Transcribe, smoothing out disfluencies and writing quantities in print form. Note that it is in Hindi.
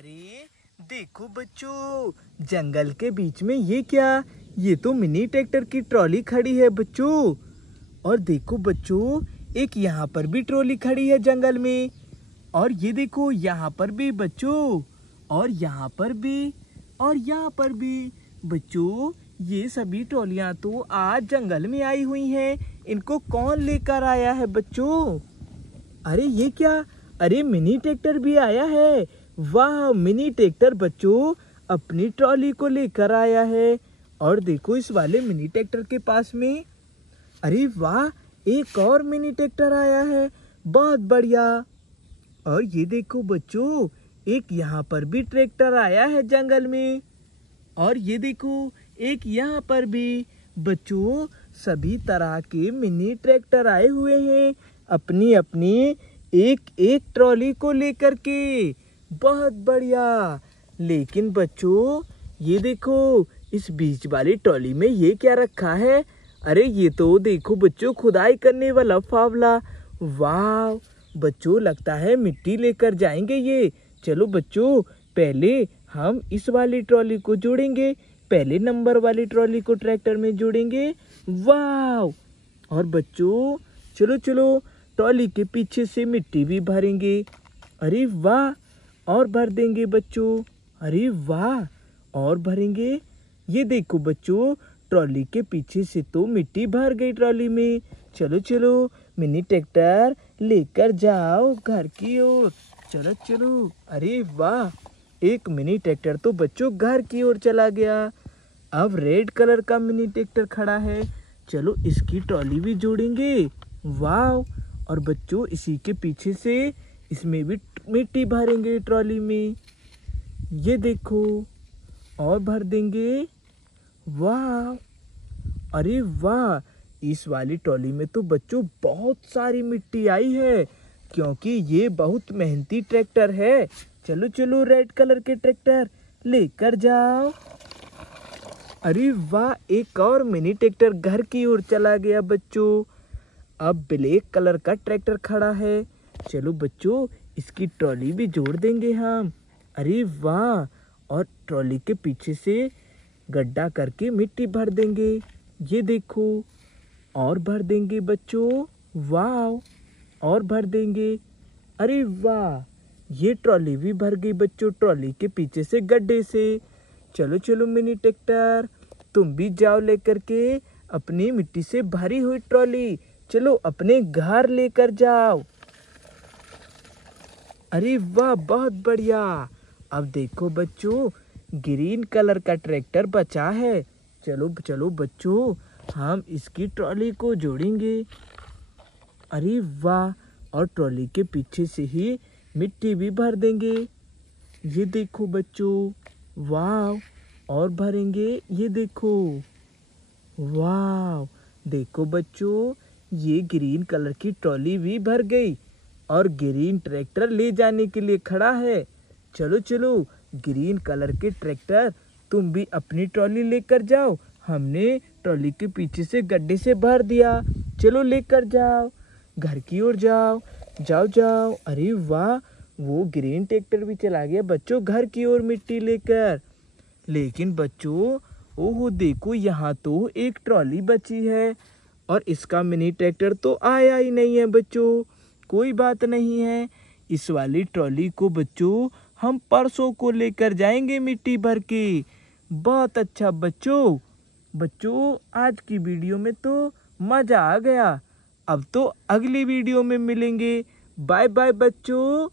अरे देखो बच्चों, जंगल के बीच में ये क्या? ये तो मिनी ट्रैक्टर की ट्रॉली खड़ी है बच्चों। और देखो बच्चों, एक यहाँ पर भी ट्रॉली खड़ी है जंगल में। और ये देखो यहाँ पर भी बच्चों, और यहाँ पर भी, और यहाँ पर भी बच्चों। ये सभी ट्रॉलियाँ तो आज जंगल में आई हुई हैं। इनको कौन लेकर आया है बच्चों? अरे ये क्या? अरे मिनी ट्रैक्टर भी आया है। वाह, मिनी ट्रैक्टर बच्चों अपनी ट्रॉली को लेकर आया है। और देखो इस वाले मिनी ट्रैक्टर के पास में, अरे वाह, एक और मिनी ट्रैक्टर आया है। बहुत बढ़िया। और ये देखो बच्चों, एक यहाँ पर भी ट्रैक्टर आया है जंगल में। और ये देखो एक यहाँ पर भी। बच्चों सभी तरह के मिनी ट्रैक्टर आए हुए हैं अपनी अपनी एक एक ट्रॉली को लेकर के। बहुत बढ़िया। लेकिन बच्चों ये देखो, इस बीच वाली ट्रॉली में ये क्या रखा है? अरे ये तो देखो बच्चों, खुदाई करने वाला फावला। वाह बच्चों, लगता है मिट्टी लेकर जाएंगे ये। चलो बच्चों, पहले हम इस वाली ट्रॉली को जोड़ेंगे। पहले नंबर वाली ट्रॉली को ट्रैक्टर में जोड़ेंगे। वाह। और बच्चों चलो चलो, ट्रॉली के पीछे से मिट्टी भी भरेंगे। अरे वाह, और भर देंगे बच्चों। अरे वाह, और भरेंगे। ये देखो बच्चों, ट्रॉली के पीछे से तो मिट्टी भर गई ट्रॉली में। चलो चलो, मिनी ट्रैक्टर लेकर जाओ घर की ओर। चलो चलो। अरे वाह, एक मिनी ट्रैक्टर तो बच्चों घर की ओर चला गया। अब रेड कलर का मिनी ट्रैक्टर खड़ा है। चलो इसकी ट्रॉली भी जोड़ेंगे। वाह। और बच्चों इसी के पीछे से इसमें भी मिट्टी भरेंगे ट्रॉली में। ये देखो, और भर देंगे। वाह। अरे वाह, इस वाली ट्रॉली में तो बच्चों बहुत सारी मिट्टी आई है, क्योंकि ये बहुत मेहनती ट्रैक्टर है। चलो चलो, रेड कलर के ट्रैक्टर लेकर जाओ। अरे वाह, एक और मिनी ट्रैक्टर घर की ओर चला गया बच्चों। अब ब्लैक कलर का ट्रैक्टर खड़ा है। चलो बच्चों, इसकी ट्रॉली भी जोड़ देंगे हम। अरे वाह, और ट्रॉली के पीछे से गड्ढा करके मिट्टी भर देंगे। ये देखो, और भर देंगे बच्चों। वाह, और भर देंगे। अरे वाह, ये ट्रॉली भी भर गई बच्चों ट्रॉली के पीछे से गड्ढे से। चलो चलो मिनी ट्रैक्टर, तुम भी जाओ लेकर के अपनी मिट्टी से भरी हुई ट्रॉली। चलो अपने घर लेकर जाओ। अरे वाह, बहुत बढ़िया। अब देखो बच्चों, ग्रीन कलर का ट्रैक्टर बचा है। चलो चलो बच्चों, हम इसकी ट्रॉली को जोड़ेंगे। अरे वाह, और ट्रॉली के पीछे से ही मिट्टी भी भर देंगे। ये देखो बच्चों। वाह, और भरेंगे। ये देखो। वाह, देखो बच्चों, ये ग्रीन कलर की ट्रॉली भी भर गई और ग्रीन ट्रैक्टर ले जाने के लिए खड़ा है। चलो चलो ग्रीन कलर के ट्रैक्टर, तुम भी अपनी ट्रॉली लेकर जाओ। हमने ट्रॉली के पीछे से गड्ढे से भर दिया। चलो लेकर जाओ, घर की ओर जाओ। जाओ जाओ। अरे वाह, वो ग्रीन ट्रैक्टर भी चला गया बच्चों घर की ओर मिट्टी लेकर। लेकिन बच्चों, ओहो देखो, यहाँ तो एक ट्रॉली बची है और इसका मिनी ट्रैक्टर तो आया ही नहीं है बच्चों। कोई बात नहीं है, इस वाली ट्रॉली को बच्चों हम परसों को लेकर जाएंगे मिट्टी भर के। बहुत अच्छा बच्चों। बच्चों आज की वीडियो में तो मज़ा आ गया। अब तो अगली वीडियो में मिलेंगे। बाय बाय बच्चों।